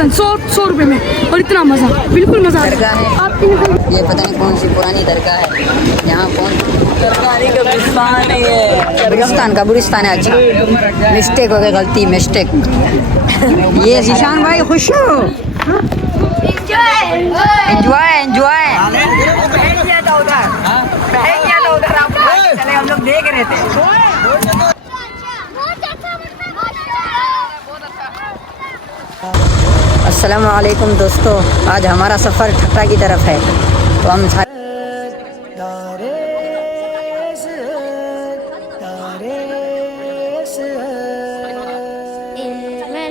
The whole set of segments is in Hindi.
पसंद, 100 रुपए में, और इतना मज़ा, बिल्कुल मज़ा दरगाह है। ये पता नहीं कौन सी पुरानी दरगाह है, यहाँ कौन कब्रिस्तान, कब्रिस्तान है। अच्छा, मिस्टेक हो गई, गलती, मिस्टेक। ये जीशान भाई खुश हो? Enjoy enjoy. हम लोग देख रहे थे। अस्सलाम वालेकुम दोस्तों, आज हमारा सफ़र ठट्टा की तरफ है, तो हम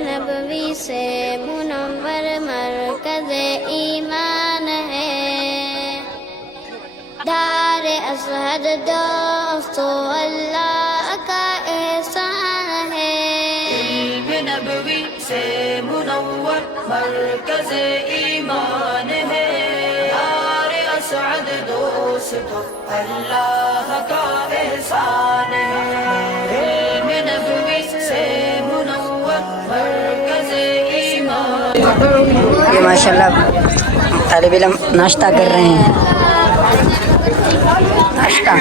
नबवी से मुनव्वर मरकज़ ईमान है, दारे असहद दोस्तों अल्लाह का एहसान है। नबवी से मुनव्वर मरकज़ ईमान है, दारे असअद दोस्तों अल्लाह का एहसान है। नबवी से मुनव्वर मरकज़ ईमान। ये माशाल्लाह तालिब इल्म नाश्ता कर रहे हैं। नाश्ता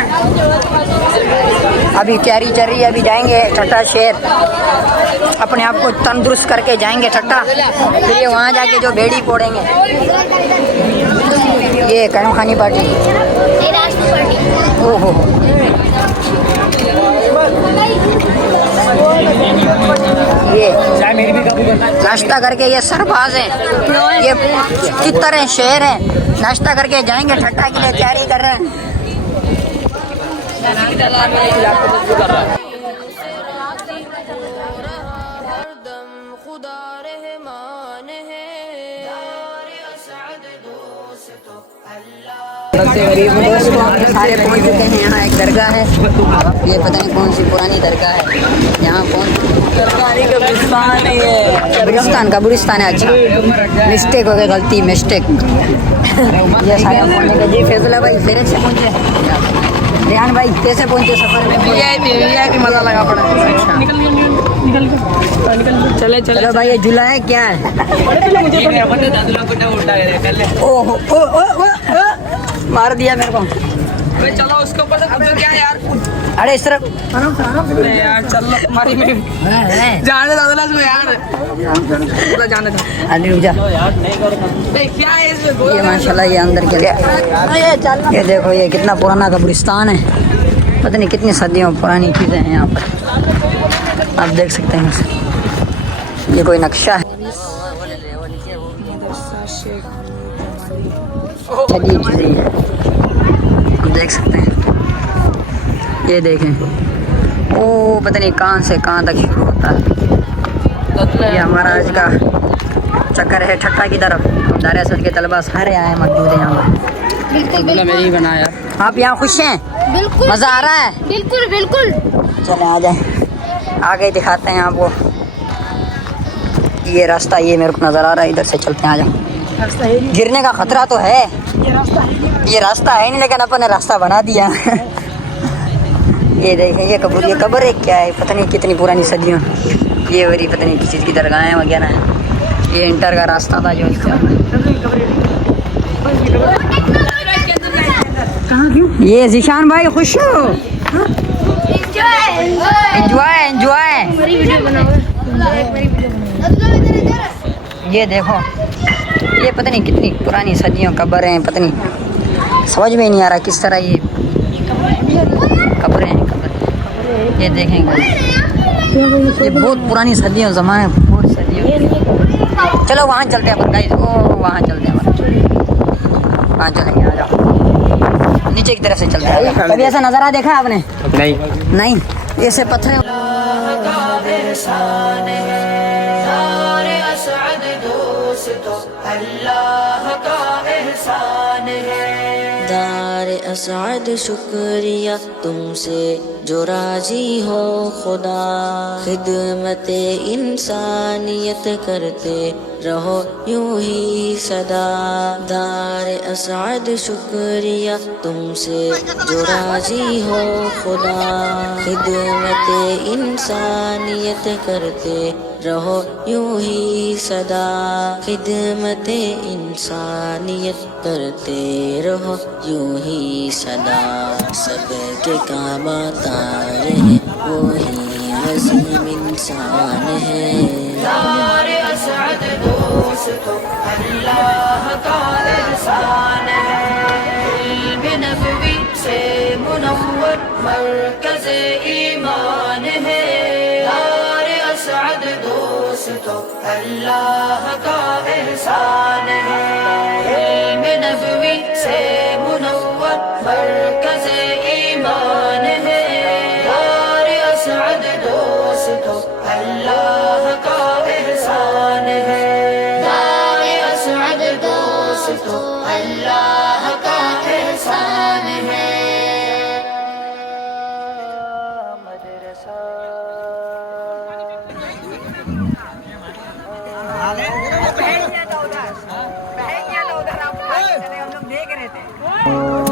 अभी तैयारी चल रही है, अभी जाएंगे ठट्टा शहर, अपने आप को तंदुरुस्त करके जाएंगे ठट्टा, फिर ये वहाँ जाके जो बेड़ी फोड़ेंगे। ये कौन खानी पार्टी? ओहो, ये नाश्ता करके ये सरबाज हैं, ये चित्तर हैं, शेर हैं, नाश्ता करके जाएंगे ठट्टा के लिए तैयारी कर रहे हैं। गरीब दोस्तों सारे पहुंच चुके हैं। यहाँ एक दरगाह है, ये पता नहीं कौन सी पुरानी दरगाह है, यहाँ कौन कब्रिस्तान है। ये कब्रिस्तान, कब्रिस्तान है। अच्छा, मिस्टेक हो गई, गलती, मिस्टेक। ये सारे पहुंचे गए जी। फैजुल्ला भाई फिर से पहुंचे, रियान भाई कैसे पहुंचे सफर में? मज़ा लगा पड़ा। निकल चले चले। चलो भाई, ये झूला है क्या है? ओहो, मार दिया मेरे को। चलो उसके ऊपर से क्या यार, अरे इस तरफ यार चलो, हमारी जाने दो यार, जाने दो। अरे रुक जा। क्या है इसमें? ये माशाल्लाह ये अंदर के लिए, ये देखो ये कितना पुराना कब्रिस्तान है, पता नहीं कितनी सदियों पुरानी चीज़ें हैं यहाँ पर, आप देख सकते हैं। ये कोई नक्शा है, अजीब चीज़ें हैं, आप देख सकते हैं। ये देखें, ओ पता नहीं कहाँ से कहाँ तक शुरू होता है। ये हमारा आज का चक्कर है ठट्टा की तरफ। दारे असद के तलबा सारे आए मौजूद हैं यहाँ पर। बिल्कुल मेरी बनाया। आप यहाँ खुश हैं? बिल्कुल मज़ा आ रहा है? बिल्कुल बिल्कुल। चले आ जाए, आगे दिखाते हैं आपको। ये रास्ता ये मेरे को नज़र आ रहा है, इधर से चलते हैं, आ जाए। गिरने का खतरा तो है, ये रास्ता है नहीं, लेकिन अपन ने रास्ता बना दिया। ये देखें, ये कब्र है क्या है, पता नहीं कितनी पुरानी सदियों। ये वरी पता नहीं किसी चीज़ की दरगाहें वगैरह हैं। ये इंटर का रास्ता था जो इसका। ये जीशान भाई खुश हो? Enjoy enjoy. ये देखो, ये पता नहीं कितनी पुरानी सदियों कब्र हैं, पता नहीं समझ में नहीं आ रहा किस तरह ये कब्रें हैं। ये देखेंगे, ये बहुत पुरानी सदियों ज़माने, बहुत सदियों। चलो वहाँ चलते हैं अपन गाइस, वहाँ चलते हैं, वहाँ चलेंगे, आ जाओ। नीचे की तरफ से चलते हैं। कभी ऐसा नज़ारा देखा आपने? नहीं नहीं, ऐसे पत्थर दारे असअद शुक्रिया तुमसे जो राजी हो खुदा। खिदमत इंसानियत करते रहो यूं ही सदा। दार असअद शुक्रिया तुमसे जो राजी हो खुदा। खिदमत इंसानियत करते रहो यूं ही सदा। खिदमत इंसानियत करते रहो यूं ही सदा। सबके काबा तारे वो ही अज़ीम इंसान है। दार असअद दोस्तों अल्लाह का एहसान है। इल्म नबवी से मुनव्वर मरकज़ ईमान है। दार असअद दोस्तों अल्लाह का एहसान है। इल्म नबवी से मुनव्वर मरकज़ ईमान है। दार असअद दोस्तों अल्लाह का एहसान है। दार असअद दोस्तों अल्लाह का एहसान है।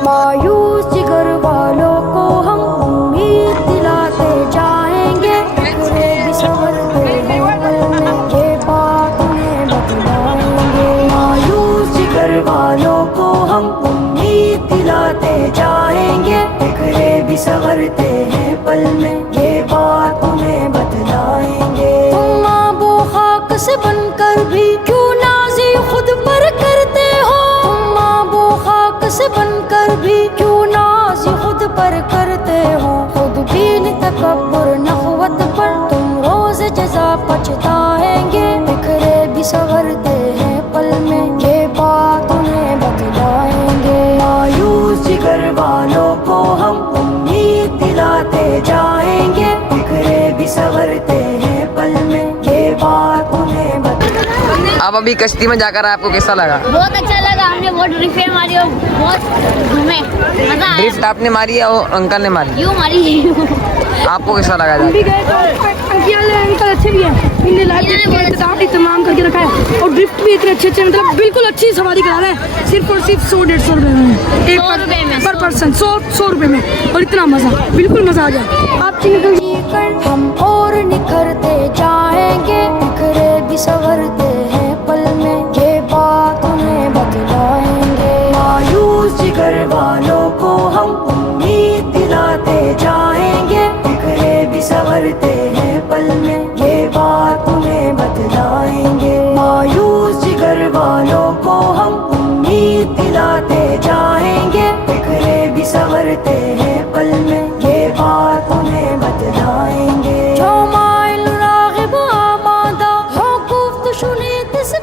मायूस जिगर वालों को हम उम्मीद दिलाते जाएंगे। फिक्रे भी संवरते हैं पल में ये बात उन्हें बतलाएंगे। मायूस जिगर वालों को हम उम्मीद दिलाते जाएंगे। फिक्रे भी संवरते हैं पल में ये बात उन्हें बतलाएंगे। तुम आबो खाक से बनकर भी क्यों नाज़ी खुद पर करते हो। तुम आबो खाक से बनकर भी क्यों नाज़ खुद पर करते हो। खुद भी तकब्बुर नखवत पर तुम रोज जज़ा पछताएंगे। बिखरे भी संवरते हैं पल में ये बात उन्हें बतलाएंगे। मायूस जिगर वालों को हम उम्मीद दिलाते जाएंगे। बिखरे भी संवरते हैं पल में ये बात उन्हें बतलाएंगे। अब अभी कश्ती में जाकर आपको कैसा लगा? बहुत अच्छा लगा। हमने बहुत ड्रिफ्टें मारी और बहुत घूमे, मजा आया। ड्रिफ्ट आपने मारी है और अंकल ने मारी? यूं मारी। आपको कैसा लगा? अंकल अच्छे भी हैं। इन्हें लाइफ तमाम करके रखा है और ड्रिफ्ट भी इतने अच्छे मतलब बिल्कुल अच्छी सवारी करा रहे हैं। सिर्फ और सिर्फ 100-150 रुपए में एक पर पर्सन 100 रुपए में और इतना मजा, बिल्कुल मजा आ गया। आप हम और निखरते जाएंगे। बिखरे भी संवरते हैं पल में ये बात उन्हें बतलाएंगे। मायूस जिगर वालों को हम उम्मीद दिलाते जाएंगे। बिखरे भी संवरते हैं पल में ये बात उन्हें बतलाएंगे। मायूस जिगर वालों को हम उम्मीद दिलाते जाएंगे। बिखरे भी संवरते हैं पल में ये बात उन्हें बतलाएंगे। जो माइल राग़िब आमादा हो गुफ्त शुनीत इस